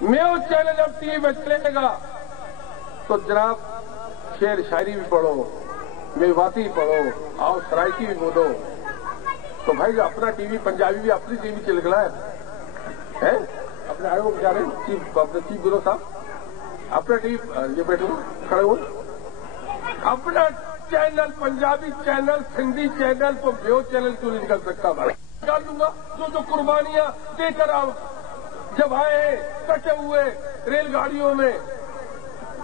Mayo channel जब TV में चलेगा तो जनाब शेर शायरी भी पढ़ो, मेवाती पढ़ो, आओ सराइकी भी बोलो। तो भाई अपना टीवी पंजाबी भी अपनी टीवी चल गया है अपने आए वो बेचारे चीफ गुरु साहब अपना टीवी ये बैठो खड़े हो अपना channel Punjabi channel Sindhi channel तो मेयो चैनल क्यों नहीं निकल सकता? भाई निकाल दूंगा जो कुर्बानियां देकर आप जब आए कटे हुए रेलगाड़ियों में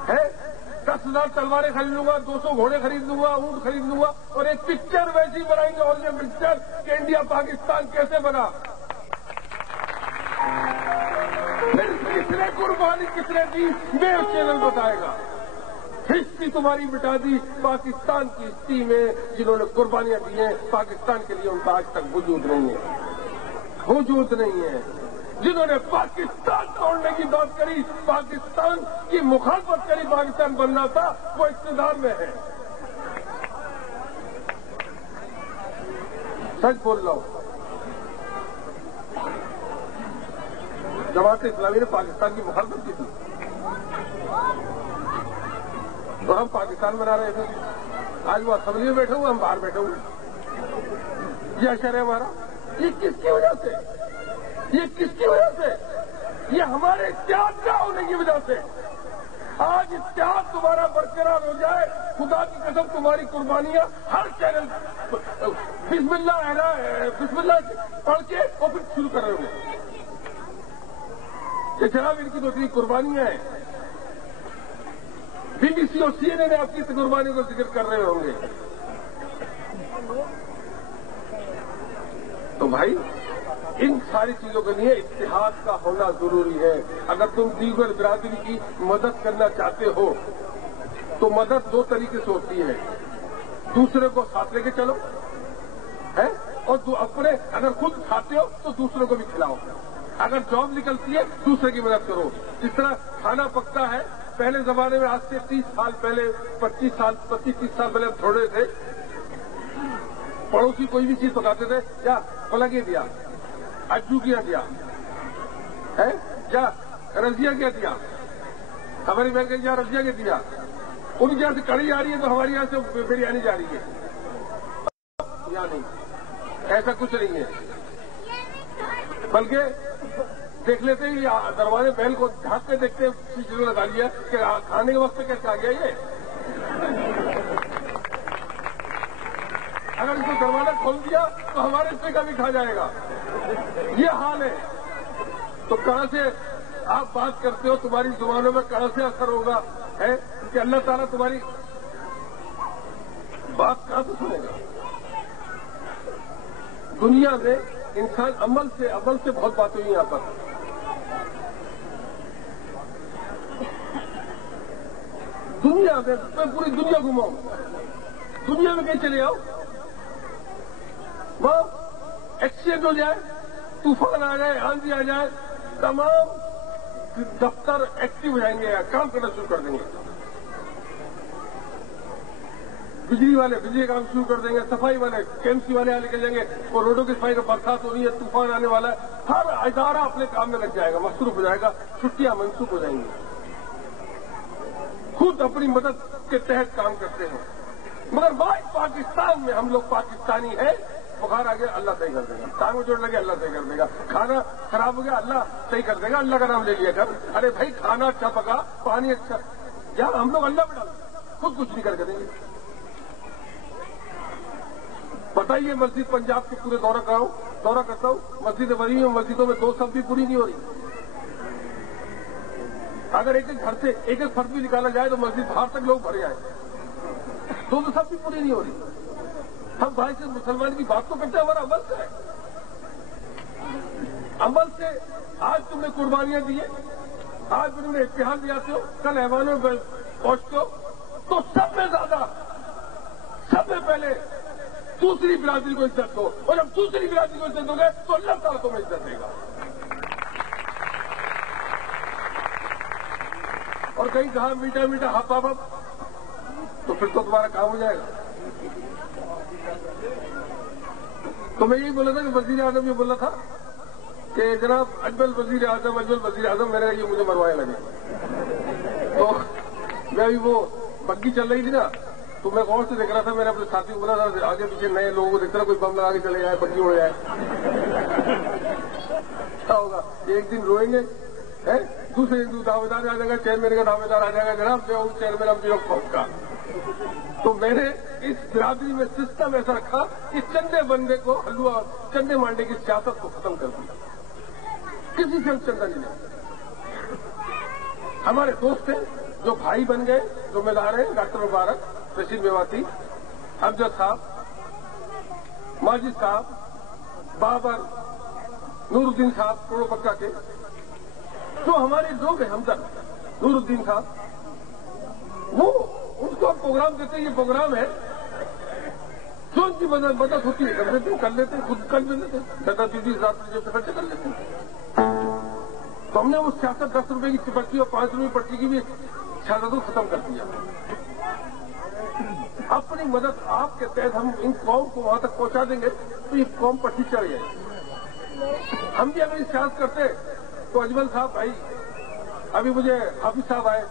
है 10,000 तलवारें खरीद लूंगा, 200 घोड़े खरीद लूंगा, ऊंट खरीद लूंगा और एक पिक्चर वैसी बनाएंगे और ये पिक्चर कि इंडिया पाकिस्तान कैसे बना। फिर किसने कुर्बानी किसने दी मेरा चैनल बताएगा। हिस्ट्री तुम्हारी मिटा दी पाकिस्तान की हिस्ट्री में जिन्होंने कुर्बानियां दी हैं पाकिस्तान के लिए उनका आज तक वजूद नहीं है, वजूद नहीं है। जिन्होंने पाकिस्तान तोड़ने की बात करी, पाकिस्तान की मुखालफत करी, पाकिस्तान बनना था वो इक़्तिदार में है। सच बोल रहा हूं। जमात इस्लामी ने पाकिस्तान की मुखालफत की थी तो हम पाकिस्तान बना रहे थे। आज वो असेंबली में बैठे हुए, हम बाहर बैठे हुए। ये अशर है हमारा। ये किसकी वजह से? ये किसकी वजह से? ये हमारे इत्तेहाद का होने की वजह से। आज इत्तेहाद तुम्हारा बरकरार हो जाए, खुदा की कसम तुम्हारी कुर्बानियां हर चैनल बिस्मिल्लाह पढ़ के और फिर शुरू कर रहे होंगे कि जनाब इनकी तो इतनी कुर्बानियां हैं। बीबीसी और सीएनए ने आपकी कुर्बानी को जिक्र कर रहे होंगे। तो भाई इन सारी चीजों के लिए इत्तेहाद का होना जरूरी है। अगर तुम दीगर बिरादरी की मदद करना चाहते हो तो मदद दो तरीके से होती है। दूसरे को साथ लेके चलो है और अपने अगर खुद खाते हो तो दूसरों को भी खिलाओ। अगर जॉब निकलती है दूसरे की मदद करो। जिस तरह खाना पकता है पहले जमाने में, आज से 30 साल पहले 25-30 साल पहले हम थोड़े थे, पड़ोसी कोई भी चीज पकाते थे, क्या फलगे दिया, अज्जू किया दिया है, क्या रजिया क्या दिया, हमारी बहन के यहाँ रजिया क्या दिया, उनके यहाँ से कड़ी आ रही है तो हमारे यहाँ से बिरयानी जा रही है। या नहीं, ऐसा कुछ नहीं है। बल्कि देख लेते ही दरवाजे बैल को झाँक के देखते शीशे लगा लिया कि खाने के वक्त कैसे आ गया ये। अगर इसको दरवाजा खोल दिया तो हमारे हिस्से का भी खा जाएगा। ये हाल है। तो कहां से आप बात करते हो, तुम्हारी जुबानों में कहां से असर होगा है कि अल्लाह ताला तुम्हारी बात कहां से सुनेगा? दुनिया में इंसान अमल से बहुत बात हुई यहां पर। दुनिया में मैं पूरी दुनिया घुमाऊं, दुनिया में कहीं चले आओ, वहां एक्सीडेंट हो जाए, तूफान आ जाए, आंधी आ जाए, तमाम दफ्तर एक्टिव हो जाएंगे या काम करना शुरू कर देंगे। बिजली वाले बिजली काम शुरू कर देंगे, सफाई वाले केएमसी वाले निकल जाएंगे और रोडों की सफाई का बरसात हो रही है, तूफान आने वाला है, हर इदारा अपने काम में लग जाएगा, मसरूफ हो जाएगा, छुट्टियां मनसूख हो जाएंगी। खुद अपनी मदद के तहत काम करते हैं। मगर भाई पाकिस्तान में हम लोग पाकिस्तानी है, बुखार आ गया अल्लाह सही कर देगा, टांग में चोट लगे अल्लाह सही कर देगा, खाना खराब हो गया अल्लाह सही कर देगा, अल्लाह का नाम ले लिया कर। अरे भाई खाना अच्छा पका, पानी अच्छा, यार हम लोग अल्लाह पे डाल खुद कुछ नहीं करके देंगे। बताइए मस्जिद पंजाब के पूरे दौरा करता हूं, मस्जिद बनी हुई मस्जिदों में 2 सब भी पूरी नहीं हो रही। अगर एक घर से एक फर्द भी निकाला जाए तो मस्जिद बाहर तक लोग भरे आए, तो सब भी पूरी नहीं हो रही। हम भाई से मुसलमान की बात तो करते हैं, हमारा अमल से है। अमल से आज तुमने कुर्बानियां दी है, आज तुमने इत्तेहाद दिया हो, कल ऐवानों में पहुंचते हो तो सब में ज्यादा सबसे पहले दूसरी बिरादरी को इज्जत दो, और जब दूसरी बिरादरी को इज्जत दोगे तो अल्लाह ताला तुम्हें इज्जत देगा। और कहीं कहा मीठा मीठा हाथ तो फिर तो तुम्हारा काम हो जाएगा। तो मैं यही बोला था कि वजीर आजम ये बोला था کہ جناب اجمل وزیر اعظم میں نے یہ مجھے مروانے لگے. تو میں ابھی وہ بگی چل رہی تھی نا, تو میں غور سے دیکھ رہا تھا, میں نے اپنے ساتھی کو بولا تھا آگے پیچھے نئے لوگوں کو دیکھ رہا, کوئی بم لگا کے چلے جائے, بگی اڑ جائے, کیا ہوگا؟ ایک دن روئیں گے, دوسرے دن دعوے دار آ جائے گا, چیئرمین کا دعوے دار آ جائے گا, جناب میں ہوں چیئرمین اب قوم کا. تو میں نے اس برادری میں سسٹم ایسا رکھا کہ چندے بندے کو حلوا چندے مانڈے کی سیاست کو ختم کر دیا, کسی سے ہم چندہ نہیں لیں. ہمارے دوست ہیں جو بھائی بن گئے, ذمہ دار ہیں, ڈاکٹر مبارک, رشید میواتی, امجد صاحب, ماجد صاحب, بابر, نور الدین صاحب کوڑو پکا کے, جو ہمارے لوگ ہیں ہمدرد, نور الدین صاحب, وہ ان کو ہم پروگرام دیتے ہیں, یہ پروگرام ہے, جو ان کی مدد ہوتی ہے کر لیتے ہیں, خود کر لیتے ہیں, 10,000 جو خرچ کر لیتے ہیں. تو ہم نے وہ سیاست 10 روپے کی پرچی اور 5 روپے پرچی کی بھی سیاست کو ختم کر دیا. اپنی مدد آپ کے تحت ہم ان قوم کو وہاں تک پہنچا دیں گے تو یہ قوم پٹھی چڑھ جائے. ہم بھی اگر سیاست کرتے تو اجمل صاحب بھائی, ابھی مجھے حافظ صاحب آئے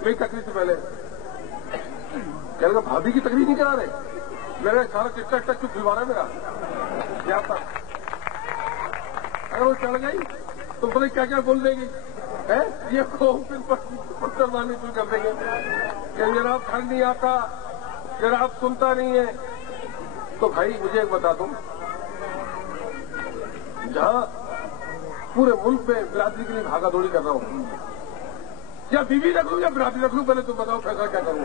میری تقریر سے پہلے, کہنے لگا بھابھی کی تقریر نہیں کرا رہے, میرا سارا چٹا چپ کھلوا رہا ہے میرا کیا تھا. اگر وہ چڑھ گئی تو بولے کیا کیا بول دے گی, یہ قوم پھر پتھر مارنے شروع کر دیں گے کہ جناب پھل نہیں آتا, جناب سنتا نہیں ہے. تو بھائی مجھے ایک بتا دوں, جہاں پورے ملک میں برادری کے لیے بھاگا دوڑی کر رہا ہوں, یا بیوی رکھ لوں یا برادری رکھ لوں, پہلے تم بتاؤ فیصلہ کیا کروں.